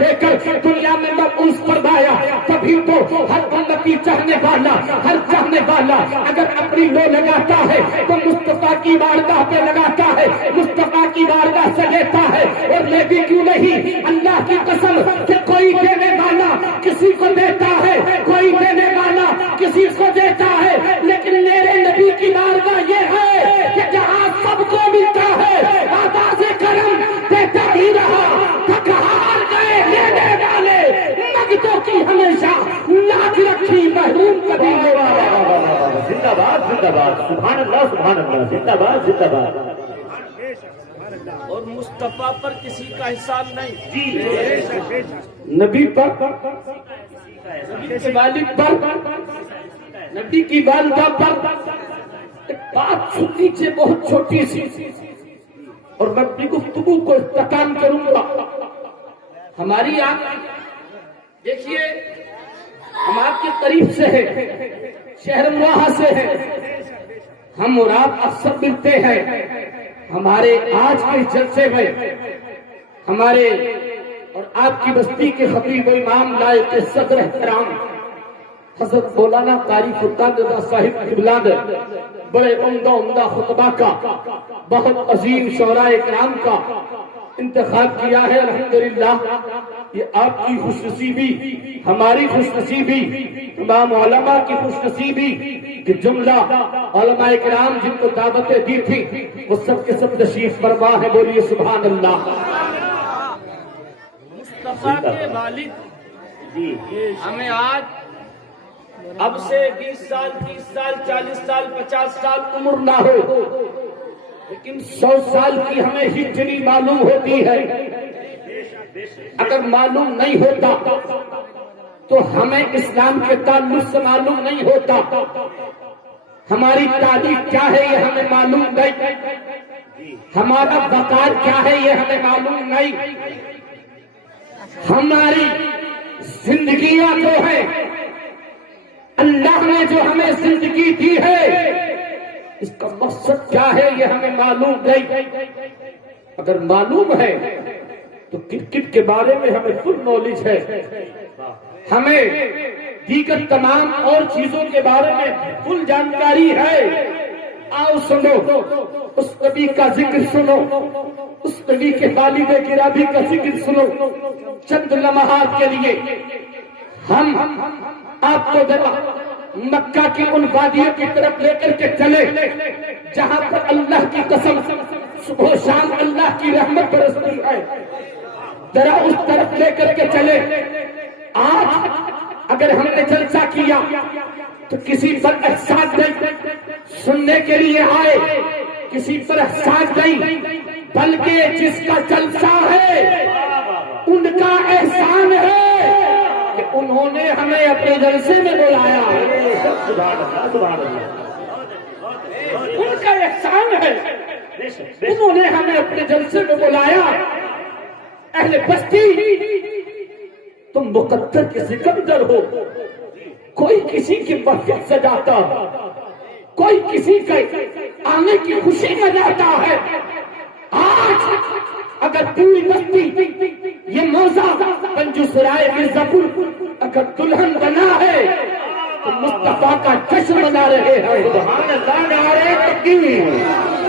دے کر دنیا میں مبعوث فرمایا، تبھی تو ہر امتی چاہنے والا، ہر چاہنے والا اگر اپنی لو لگاتا ہے تو مصطفیٰ کی بارگاہ پہ لگاتا ہے، مصطفیٰ کی بارگاہ سے لیتا ہے۔ اور یہ بھی کیوں نہیں، اللہ کی قسم کہ کوئی دینے والا کسی کو دیتا ہے، کوئی دینے والا کسی کو دیتا ہے، لیکن میرے نبی کی بارگاہ یہ ہے کہ جہاں سب کو ملتا ہے آواز کرم دیتا ہی رہا، تھک ہار گئے لینے والے، مگتوں کی ہمیشہ لاج رکھی، محروم کبھی نہیں والا۔ زندہ باد زندہ باد، سبحان اللہ سبحان اللہ، زندہ باد زندہ باد۔ اور مصطفیٰ پر کسی کا احسان نہیں جی، نبی پر، نبی کے والد پر، نبی کی والدہ پر ایک بات سننی سے بہت چھوٹی سی، اور میں اپنی گفتگو کو اختتام کروں گا۔ ہماری آپ دیکھیے، ہم آپ کے قریب سے ہیں، شہر موہا سے ہیں، ہم اور آپ اکثر ملتے ہیں۔ ہمارے آج کے جلسے میں ہمارے اور آپ کی بستی کے خطیب و امام لائق صدر احترام حضرت مولانا قاری فرقان رضا صاحب قبلہ نے بڑے عمدہ خطبہ کا، بہت عظیم شعراء کرام کا انتخاب کیا ہے۔ الحمدللہ یہ آپ کی خوش نصیبی، ہماری خوش نصیبی، تمام علماء کی خوش نصیبی کہ جملہ علماء کرام جن کو دعوتیں دی تھی وہ سب کے سب تشریف فرما ہے، بولیے سبحان اللہ۔ مصطفیٰ کے والد جی، ہمیں آج اب سے 20 سال 30 سال 40 سال 50 سال عمر نہ ہو، لیکن 100 سال کی ہمیں ہجری معلوم ہوتی ہے۔ اگر معلوم نہیں ہوتا تو ہمیں اسلام کے تعلق سے معلوم نہیں ہوتا، ہماری تاریخ کیا ہے یہ ہمیں معلوم نہیں، ہمارا وقار کیا ہے یہ ہمیں معلوم نہیں، ہماری زندگیاں جو ہے، اللہ نے جو ہمیں زندگی دی ہے اس کا مقصد کیا ہے یہ ہمیں معلوم نہیں۔ اگر معلوم ہے تو کرکٹ کے بارے میں ہمیں فل نالج ہے، ہمیں دیگر تمام اور چیزوں کے بارے میں فل جانکاری ہے۔ آؤ سنو اس نبی کا ذکر، سنو اس نبی کے والد گرامی کا ذکر سنو۔ چند لمحات کے لیے ہم آپ کو ذرا مکہ کی ان وادیوں کی طرف لے کر کے چلے جہاں پر اللہ کی قسم صبح و شام اللہ کی رحمت برستی ہے، ذرا اس طرف لے کر کے چلے۔ آج اگر ہم نے جلسہ کیا تو کسی پر احسان نہیں، سننے کے لیے آئے کسی پر احسان نہیں، بلکہ جس کا جلسہ ہے ان کا احسان ہے کہ انہوں نے ہمیں اپنے جلسے میں بلایا ہے، سبحان اللہ سبحان اللہ۔ ان کا احسان ہے، انہوں نے ہمیں اپنے جلسے میں بلایا۔ اہل بستی تم مقدر کے سکندر ہو، کوئی کسی کی محفل سجاتا، کوئی کسی کے آنے کی خوشی مناتا ہے۔ آج اگر پوری بستی یہ موزہ پنجو سرائے مرزا پور اگر دلہن بنا ہے تو مصطفیٰ کا جشن منا رہے ہیں۔ سبحان اللہ، نعرہ تکبیر،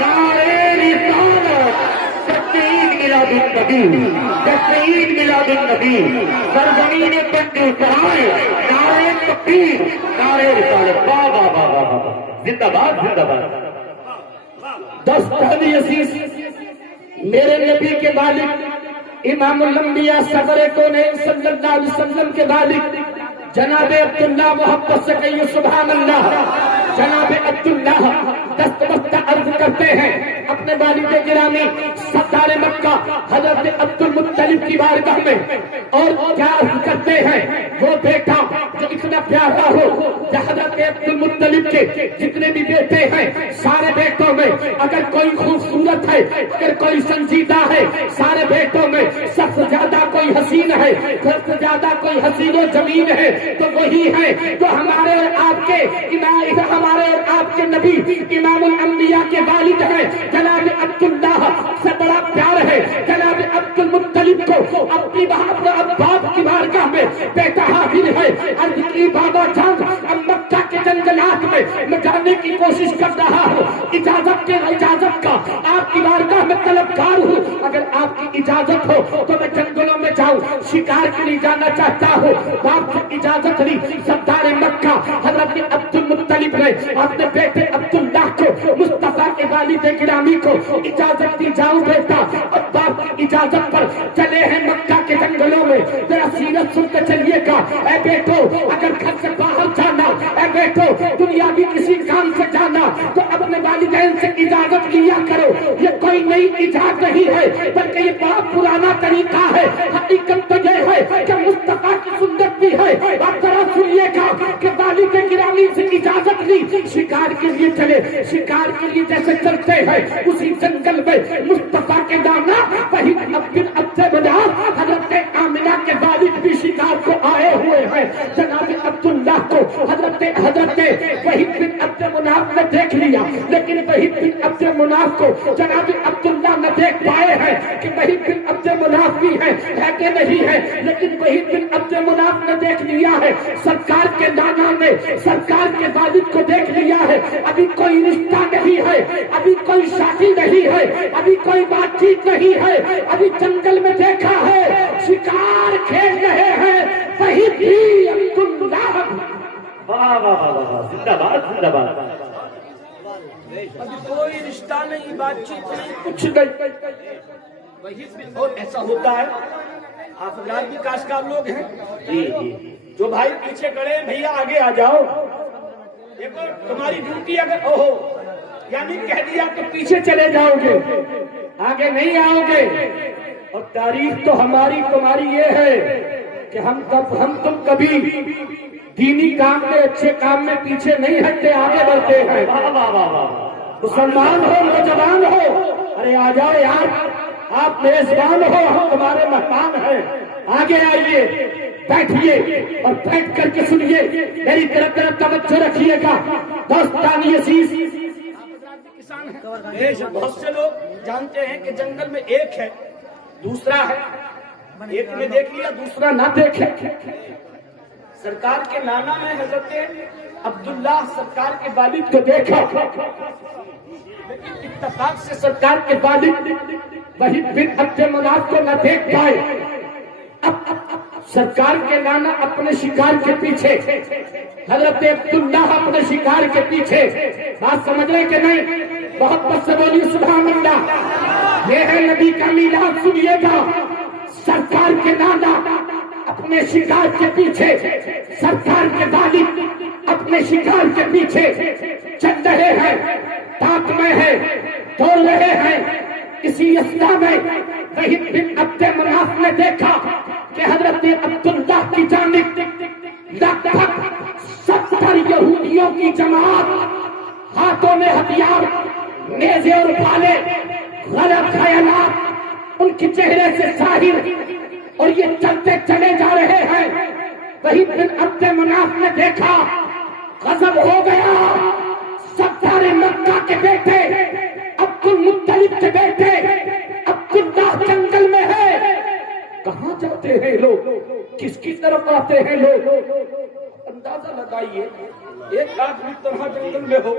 نعرہ رسالت، تسلیم میلاد النبی، تسلیم میلاد النبی، سرزمین پنجو سرائے، نعرہ تکبیر، نعرہ رسالت، واہ واہ واہ واہ واہ، زندہ باد زندہ باد۔ دوست عزیز، میرے نبی کے والد امام الانبیاء صدر کونین صلی اللہ علیہ وسلم کے والد جناب عبداللہ محبت سے کہیے سبحان اللہ، جناب عبداللہ دست بست عرض کرتے ہیں اپنے والد گرامی سردار مکہ حضرت عبد المطلب کی بارگاہ میں، اور کیا عرض کرتے ہیں وہ بیٹا جو اتنا پیارا ہو، حضرت عبد المطلب کے جتنے بھی بیٹے ہیں سارے بیٹوں میں اگر کوئی خوبصورت ہے، اگر کوئی سنجیدہ ہے، سارے بیٹوں میں سب سے زیادہ کوئی حسین ہے، سب سے زیادہ کوئی حسین و جمیل ہے تو وہی ہے جو ہمارے اور آپ کے ہمارے اور آپ کے نبی امام الانبیاء کے والد ہیں، جناب عبداللہ سے بڑا پیار ہے، جناب عبد المطلب مطلب کو اپنی باپ کی بارگاہ میں بیٹا حاضر ہے، عرض کی بابا جان اب مکہ کے جنگلات میں جانے کی کوشش کر رہا ہوں، اجازت کا آپ کی بارگاہ میں طلبگار ہوں، اگر آپ کی اجازت ہو تو میں جنگلوں میں جاؤں، شکار کے لیے جانا چاہتا ہوں۔ باپ سے اجازت لی، سردار مکہ حضرت عبد المطلب نے اپنے بیٹے عبداللہ کو، مصطفیٰ کے والد گرامی کو اجازت دی، جاؤ بیٹا۔ اور باپ کی اجازت پر چلے ہیں مکہ کے جنگلوں میں۔ ذرا سیرت سن کے چلیے گا، اے بیٹو اگر گھر سے باہر جانا، اے بیٹو دنیاوی کسی کام سے جانا تو اپنے والدین سے اجازت لیا کرو، یہ کوئی نئی ایجاد نہیں ہے بلکہ یہ بہت پرانا طریقہ ہے۔ حقیقت تو یہ ہے کہ مصطفیٰ کی سنت بھی ہے۔ آپ ذرا سنیے گا کہ والد گرامی سے اجازت لی، شکار کے لیے چلے، شکار کے لیے جیسے چلتے ہیں اسی جنگل میں مصطفیٰ کے نانا وہی بن عبد مناف حضرت آمنہ کے والد بھی شکار کو آئے ہوئے ہیں۔ جناب عبداللہ کو حضرت وہی بن عبد مناف نے دیکھ لیا، لیکن وہی بن عبد مناف کو جناب عبداللہ نہ دیکھ پائے ہیں کہ وہی بن عبد مناف بھی ہے کہ نہیں ہے، لیکن وہی بن عبد مناف نے دیکھ لیا ہے، سرکار کے نانا نے سرکار کے والد کو دیکھ لیا ہے۔ ابھی کوئی رشتہ نہیں ہے، ابھی کوئی شادی نہیں ہے، ابھی کوئی بات چیت نہیں ہے، ابھی جنگل میں دیکھا ہے شکار کھیل رہے ہیں وہی بھی عبداللہ۔ واہ واہ واہ واہ، زندہ باد زندہ باد۔ ابھی کوئی رشتہ نہیں، بات چیت نہیں، کچھ نہیں، وہی اور ایسا ہوتا ہے۔ آپ حضرات بھی کاشتکار لوگ ہیں جو بھائی پیچھے کھڑے ہیں، بھیا آگے آ جاؤ، دیکھو تمہاری ڈیوٹی اگر یعنی کہہ دیا کہ پیچھے چلے جاؤ گے، آگے نہیں آؤ گے۔ اور تاریخ تو ہماری تمہاری یہ ہے کہ ہم تم کبھی دینی کام میں اچھے کام میں پیچھے نہیں ہٹتے، آگے بڑھتے ہیں۔ مسلمان ہو نوجوان ہو، ارے آ جاؤ یار، آپ میزبان ہو، ہم تمہارے مہمان ہیں، آگے آئیے، بیٹھیے اور بیٹھ کر کے سنیے، میری طرف توجہ رکھیے گا۔ دوستان عزیز، بہت سے لوگ جانتے ہیں کہ جنگل میں ایک ہے دوسرا ہے، ایک نے دیکھ لیا دوسرا نہ دیکھے۔ سرکار کے نانا نے حضرت عبداللہ سرکار کے والد کو دیکھا، لیکن اتفاق سے سرکار کے والد وہی بن عبد مناف کو نہ دیکھ پائے۔ اب سرکار کے نانا اپنے شکار کے پیچھے، حضرت عبداللہ اپنے شکار کے پیچھے، بات سمجھ رہے کہ نہیں؟ بہت بس سے بولی سبحان اللہ، یہ ہے نبی کا میلاد، سنیے گا۔ سرکار کے نانا اپنے شکار کے پیچھے، سرکار کے والد اپنے شکار کے پیچھے چل رہے ہیں، تاک میں ہے، دوڑ رہے ہیں۔ اسی اسنا میں وہی بن عبد مناف نے دیکھا کہ حضرت عبداللہ کی جانب لگ بھگ 70 یہودیوں کی جماعت، ہاتھوں میں ہتھیار، نیزے اور بھالے، غلط خیالات ان کے چہرے سے ظاہر، اور یہ چلتے چلے جا رہے ہیں۔ وہی بن عبد مناف نے دیکھا، غضب ہو گیا۔ سردار مکہ کے بیٹے عبد المطلب کے بیٹے عبداللہ جنگل میں ہے، کہاں جاتے ہیں لوگ، کس کی طرف آتے ہیں لوگ؟ اندازہ لگائیے، ایک آدمی طرح جنگل میں ہو،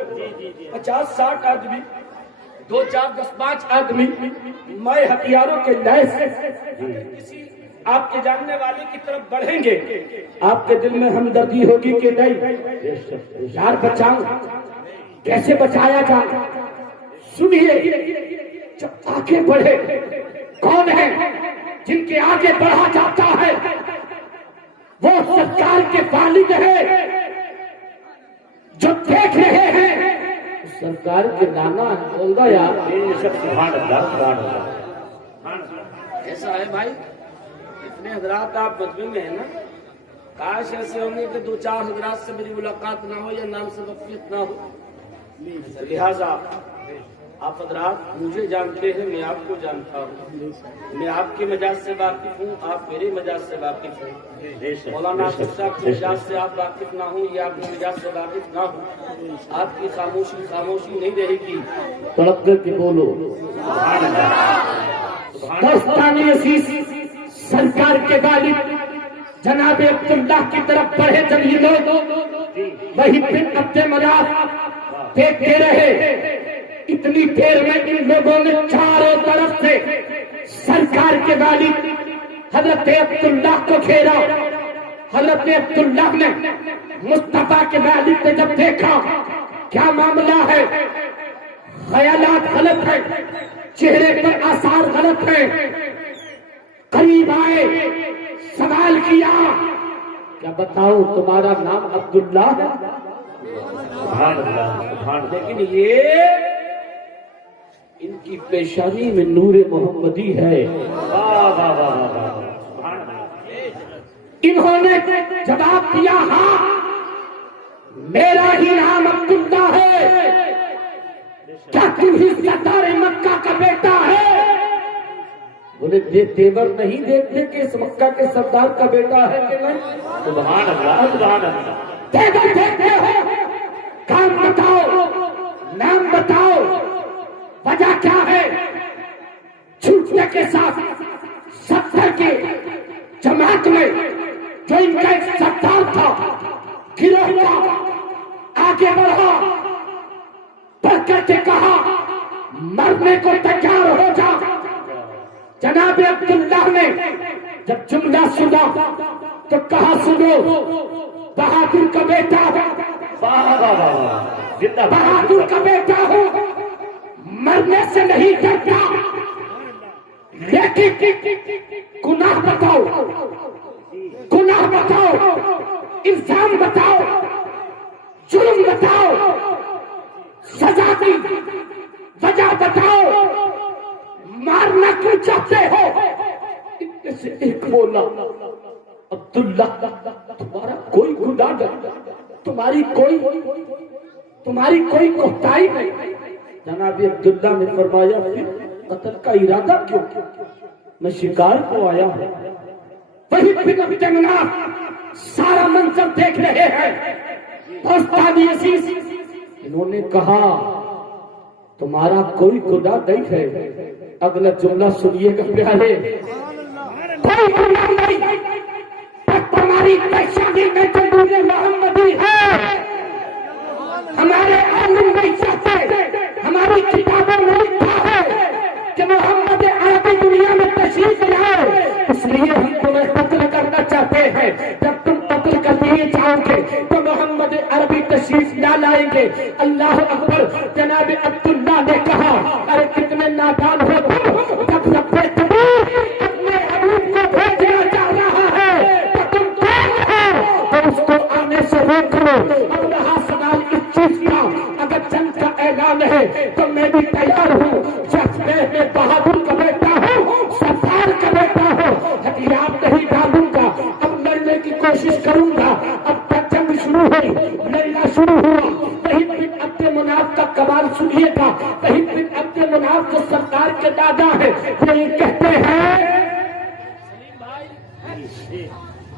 50-60 آدمی، 2, 4, 10, 5 آدمی مائے ہتھیاروں کے لیس، کسی آپ کے جاننے والے کی طرف بڑھیں گے، آپ کے دل میں ہمدردی ہوگی کہ نہیں یار بچاؤ، کیسے بچایا جائے؟ سنیے، جب آگے بڑھے، کون ہے جن کے آگے بڑھا جاتا ہے؟ وہ سرکار کے والد ہے، جو دیکھ رہے ہیں سرکار کے نانا بول رہا یار۔ ایسا ہے بھائی، اتنے حضرات آپ مجمع میں ہیں نا، کاش ایسے ہوں گے کہ 2-4 حضرات سے میری ملاقات نہ ہو یا نام سے وقفیت نہ ہو۔ لہذا آپ حضرات مجھے جانتے ہیں، میں آپ کو جانتا ہوں، میں آپ کے مجاز سے واقف ہوں، آپ میرے مجاز سے واقف ہیں۔ مولانا آصف صاحب کے مجاز سے آپ واقف نہ ہوں یا آپ کے مجاز سے واقف نہ ہوں، آپ کی خاموشی خاموشی نہیں رہے گی، تڑپ کر کے بولو۔ دوستان عزیز، سرکار کے والد جناب عبداللہ کی طرف بڑھے جب یہ لوگ وہی پھر عبد مناف دیکھتے رہے. اتنی دیر میں ان لوگوں نے چاروں طرف سے سرکار کے والد حضرت عبداللہ کو گھیرا. حضرت عبداللہ نے مصطفیٰ کے والد نے جب دیکھا کیا معاملہ ہے, خیالات غلط ہیں, چہرے پر آثار غلط ہیں, قریب آئے, سوال کیا کیا بتاؤ تمہارا نام عبداللہ ہے؟ لیکن یہ ان کی پیشانی میں نور محمدی ہے. انہوں نے جواب دیا ہاں میرا ہی نام عبداللہ ہے. کیا تم ہی سردار مکہ کا بیٹا ہے؟ بولے دیور نہیں دیکھتے کہ اس مکہ کے سردار کا بیٹا ہے کہ نہیں؟ سبحان اللہ سبحان اللہ. دیور دیکھتے ہو, کام بتاؤ, نام بتاؤ, وجہ کیا ہے؟ چھوٹنے کے ساتھ 70 کے جماعت میں جو ان کا ایک سردار تھا گروہ کا آگے بڑھا, بڑھ کر کے کہا مرنے کو تیار ہو جا. جناب عبداللہ نے جب جملہ سنا تو کہا سنو بہادر کا بیٹا بہادر کا بیٹا ہو, مرنے سے نہیں ڈرتا, لیکن گناہ بتاؤ, گناہ بتاؤ, الزام بتاؤ, جرم بتاؤ, سزا کی وجہ بتاؤ, مارنا کیوں چاہتے ہو؟ ان سے ایک بولا عبداللہ تمہارا کوئی گناہ نہیں, تمہاری کوئی کوتاہی نہیں. جناب عبداللہ نے فرمایا پھر قتل کا ارادہ کیوں؟ میں شکار کو آیا ہوں. وہی پھر عبد مناف سارا منظر دیکھ رہے ہیں. دوستان عزیز, انہوں نے کہا تمہارا کوئی گناہ نہیں ہے. اگلا جملہ سنیے گا پیارے, کوئی گناہ نہیں, تمہاری پیشانی میں تو نور محمدی ہے. ہمارے عالم نہیں چاہتے, ہماری کتابوں میں لکھا ہے کہ محمد عربی دنیا میں تشریف لائے, اس لیے ہم تمہیں قتل کرنا چاہتے ہیں. جب تم قتل کر دیے جاؤ گے تو محمد عربی تشریف نہ لائیں گے. اللہ اکبر. جناب عبداللہ نے کہا ارے کتنے نادان ہو تم, جب اپنے حبیب کو بھیجنا چاہ رہا ہے تو تم کون ہو تو اس کو آنے سے روک لو. اب رہا سوال اس چیز کا, اگر جنگ کا اعلان ہے تو میں بھی تیار ہوں. میں بہادر کا بیٹا ہوں, سردار کا بیٹا ہوں, ہتھیار نہیں ڈالوں گا. اب لڑنے کی کوشش کروں گا. اب تک جنگ شروع ہوئی, لڑنا شروع ہوا. کہیں پھر عبد مناف کا کمال سنیے گا. کہیں پھر عبد مناف جو سرکار کے دادا ہے وہ یہ کہتے ہیں,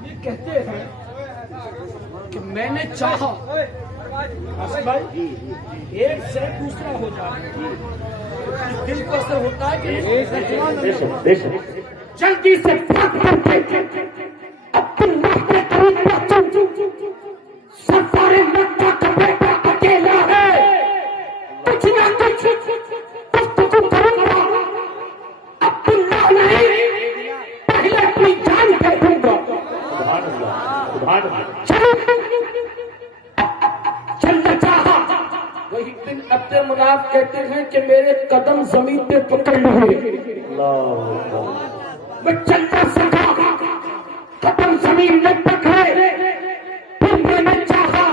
یہ کہتے ہیں کہ میں نے چاہا بھائی ایک سے دوسرا ہو جائے, دل کو اثر ہوتا ہے کہ جلدی سے بھاگ کر کے عبداللہ کے قریب پہنچو. سردار مکہ کا بیٹا اکیلا ہے, کچھ نہ کچھ گفتگو کروں گا. عبداللہ نہیں, پہلے اپنی جان دے دوں گا. چلنا چاہا. وہی دن عبد مناف کہتے ہیں کہ میرے قدم زمین پہ پکڑ لیے, میں چلتا سکا, قدم زمین میں پکڑے. پھر میں نے چاہا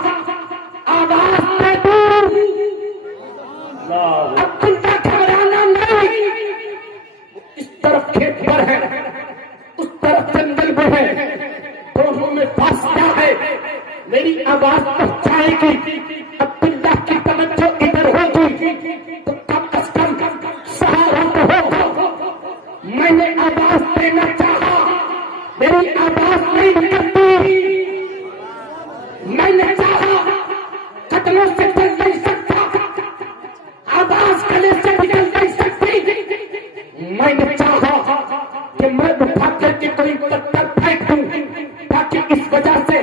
آواز میں دوں, عبداللہ گھبرانا نہیں. اس طرف کھیت پر ہے, اس طرف جنگل میں ہے, دونوں میں فاصلہ ہے. میری آواز پہنچائے گی, عبداللہ کی توجہ ادھر ہوگی تو کم از کم سہارا تو ہوگا. میں نے آواز دینا چاہا, میری آواز نہیں نکلتی. میں نے چاہا قدموں سے چل نہیں سکتا, آواز گلے سے نکل نہیں سکتی. میں نے چاہا کہ میں اٹھا کر کے کوئی ہوں، تاکہ اس وجہ سے